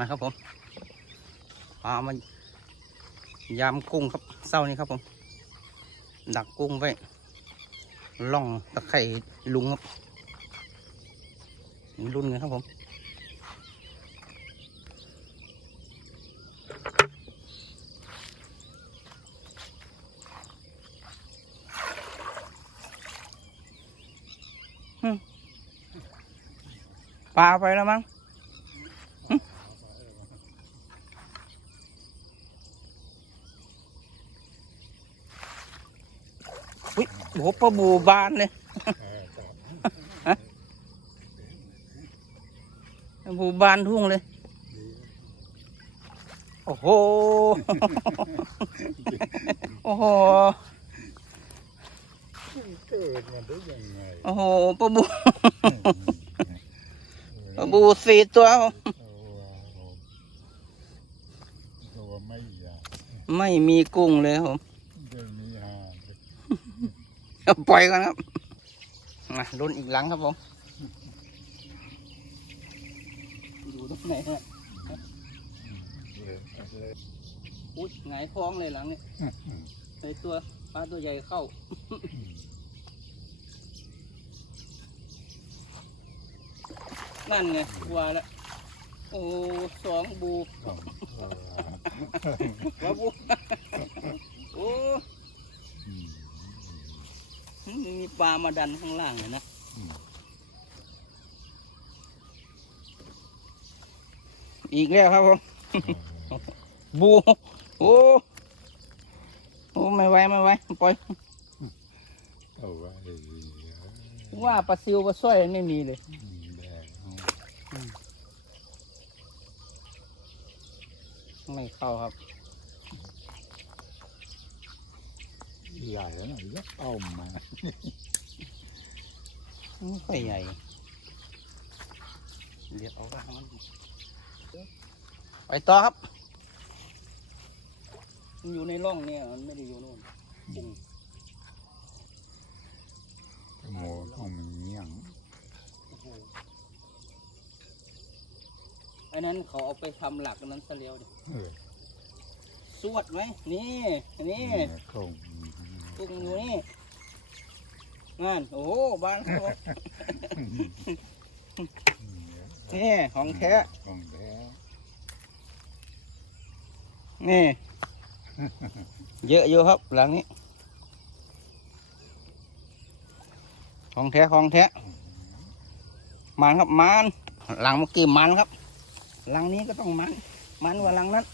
มาครับผมพามายามกุ้งครับเศร้านี้ครับผม ดักกุ้งไว้ล่องตะไคร่ลุงครับรุ่นไงครับผมปลาไปแล้วมั้งหึอุ๊ย โอ้โหปลาบูบานเลยปลาบูบานทุ่งเลย โอ้โห โอ้โหเกิดมาได้ยังไงโอ้โหปลาบูปลาบูสี่ตัวครับผมตัวตัวไม่อยากไม่มีกุ้งเลยครับผม เดี๋ยวนี้หา เอา ปล่อยกันครับมารุ่นอีกหลังครับผมอยู่ตรงไหนฮะเลยเลยอุ้ยหงายท้องเลยหลังเนี่ยในตัวปลาตัวใหญ่เข้านั่นไงว่าแล้วโอ้สองบูต้องเออว่าบูโอ้อืมมันมี ปลามาดันข้างล่างเลยนะอืมอีกแล้วครับผมบูโอ้โอ้ไม่ไหวไม่ไหวปล่อยเอาไว้ว่าปลาซิวปลาสร้อยไม่มีเลยอืมแดงเอาไม่เข้าครับใหญ่แล้วหน่อยยักเอามา ไม่ค่อยใหญ่เรียกเอาไปมันไปต่อครับ มันอยู่ในร่องเนี่ย มันไม่ได้อยู่โน่นบุ้งโมต้องมีเงี้ยงโอ้โหอันนั้นเขาเอาไปทำหลักอันนั้นซะแล้วดิเออสวดไหมนี่ นี่คงกุ้งอยู่นี่ งานโอ้โหบานครับผมนี่ของแท้ของแท้นี่ เยอะอยู่ครับหลังนี้ ของแท้ของแท้มันครับมันหลังเมื่อกี้มันครับ หลังนี้ก็ต้องมันมันกว่าหลังนั้น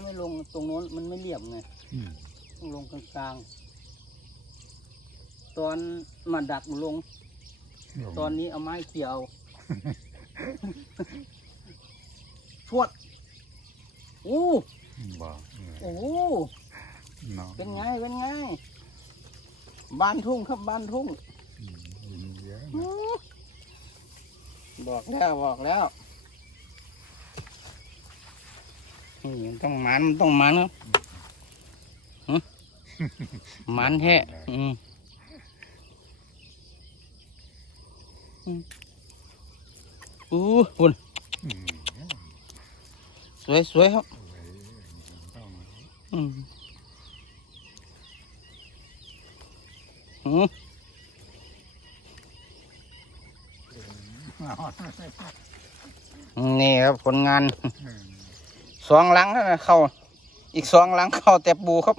าไม่ลงตรงโน้นมันไม่เรียบไงอืมต้องลงกลางๆ ตอนมาดักลง ตอนนี้เอาไม้เกี่ยวชวดโอ้บอกโอ้เนาะเป็นไง เป็นไง บ้านทุ่งครับบ้านทุ่งอืมยินเยอะอื้นะอบอกแล้วบอกแล้วนี่ มันต้องหมันมันต้องหมันครับหึหมันแท้อืมอืมอู้หุ่นอืมสวยสวยครับเอาไว้ต้องอืมอืมนี่ครับผลงาน สองหลังนะเข้า อีกสองหลังเข้าแต่ปูครับ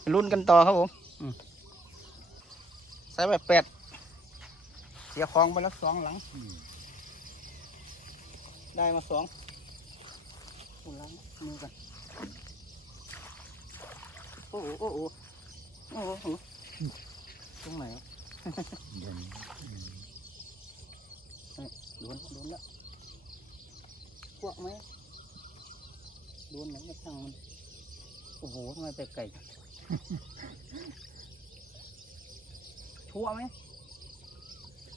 ไปรุ่นกันต่อครับผมใส่แบบแปดเสียของไปแล้วสองหลัง ได้มาสองคุณล้างมือกันโอ้โหโอ้โหโอ้โหตรงไหนวะเดินโดนโดนละพ วกไหมโดนไหนก็ช่างมัน โอ้โหทำไมไปไก่ทั่วไหม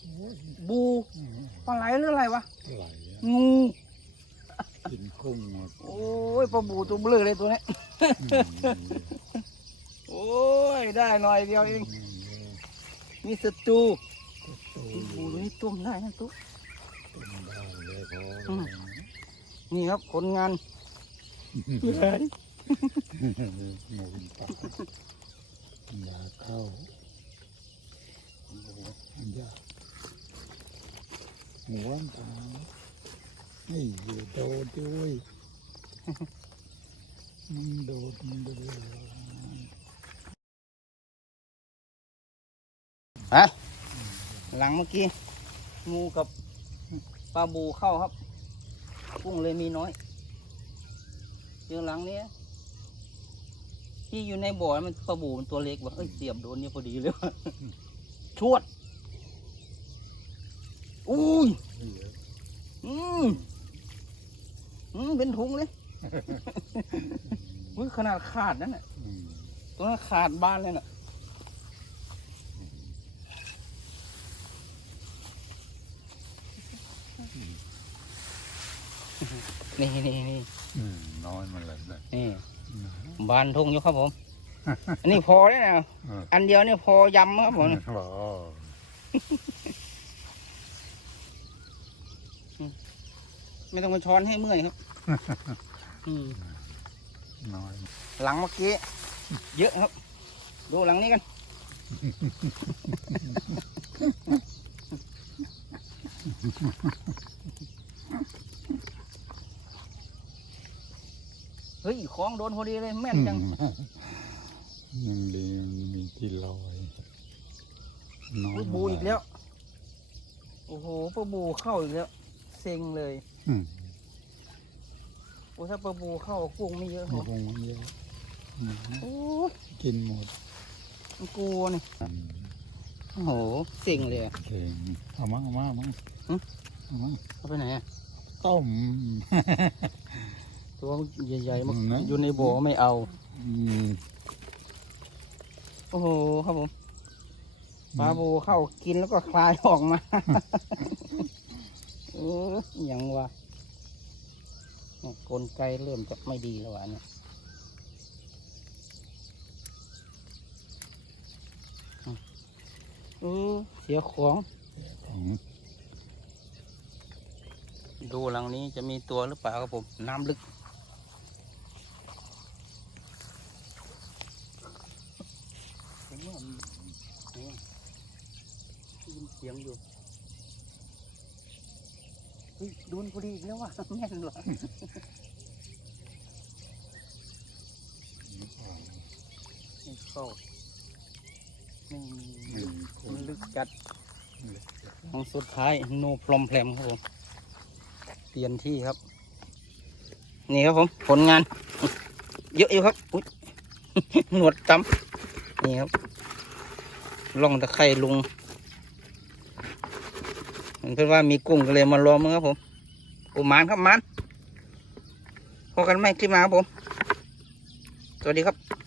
โอ้ยบูอืมปลาไหลหรืออะไรวะ ไหลอะงู กินกุ้งหมดโอ้ยปลาบูตัวเบลอเลยตัวนี้ โอ้ย ได้หน่อยเดียวเอง มีสตูตูปลาบูตัวนี้ต้มได้นะตุ๊ก ต้มได้เลยพออืม นี่ครับผลงานหมุนปากอย่าเข้าอย่าหัวตานี่อยู่โดดด้วยมันโดดมันโดดฮะหลังเมื่อกี้งูกับปลาบูเข้าครับ กุ้งเลยมีน้อยเจอหลังเนี้ยที่อยู่ในบ่อมันปลาบูมันตัวเล็กว่ะเอ้ยเสียบโดนเนี่ยพอดีเลยว่ะชวด อุ้ย อืมอืมเป็นถุงเลย อุ้ยขนาดขาดนั่นน่ะอืมตัวนั้นขาดบ้านเลยน่ะ นี่นี่นี่อืมน้อยมันเลยนะนี่อืมบานทงอยู่ครับผม อันนี้พอได้นะเอออันเดียวเนี่ยพอยำครับผมบอกไม่ต้องมาช้อนให้เมื่อยครับอืมน้อย หลังเมื่อกี้ เยอะครับ ดูหลังนี้กัน เฮ้ยของโดนพอดีเลยแม่นจังยังดีมันมีที่ลอยน้อยอุ๊ยบูอีกแล้ว โอ้โหปลาบูเข้าอีกแล้ว เซ็งเลยอืมโอ้ถ้าปลาบูเข้ากุ้งไม่เยอะหรมีอกคงเยอะอืมโอ้ยกินหมดมันกลัวนี่อืมโอ้โหเซ็งเลยอะเก่งเอามาเอามาเอามาหึเอามาเอาไปไหนอะต้ม ตัวใหญ่ๆมันอืมนะอยู่ในบ่อไม่เอาอืมโอ้โหครับผมปลาบูเข้ากินแล้วก็คลายออกมาเอออหย่างวะเนี่ยกลไกเริ่มจะไม่ดีแล้ววะเนี่ยอืมเออเสียของของ ดูหลังนี้จะมีตัวหรือเปล่าครับผม น้ำลึก ผมว่ามันเนี่ ยินเสียงอยู่เฮ้ยโดนพอดีอีกแล้วว่ะแม่นว่ะไม่เข้าไม่มีมันลึกจัดของสุดท้ายโนพรอมแพรมครับผม เปลี่ยนที่ครับ นี่ครับผม ผลงาน เยอะอยู่ครับอุ๊ยหนวดจำนี่ครับ ล่องตะไคร่ลุงเพื่อนว่ามีกุ้งก็เลยมารอมั้งครับผมโอ้หมานครับหมานพอกันไหมคลิปมาครับผม สวัสดีครับ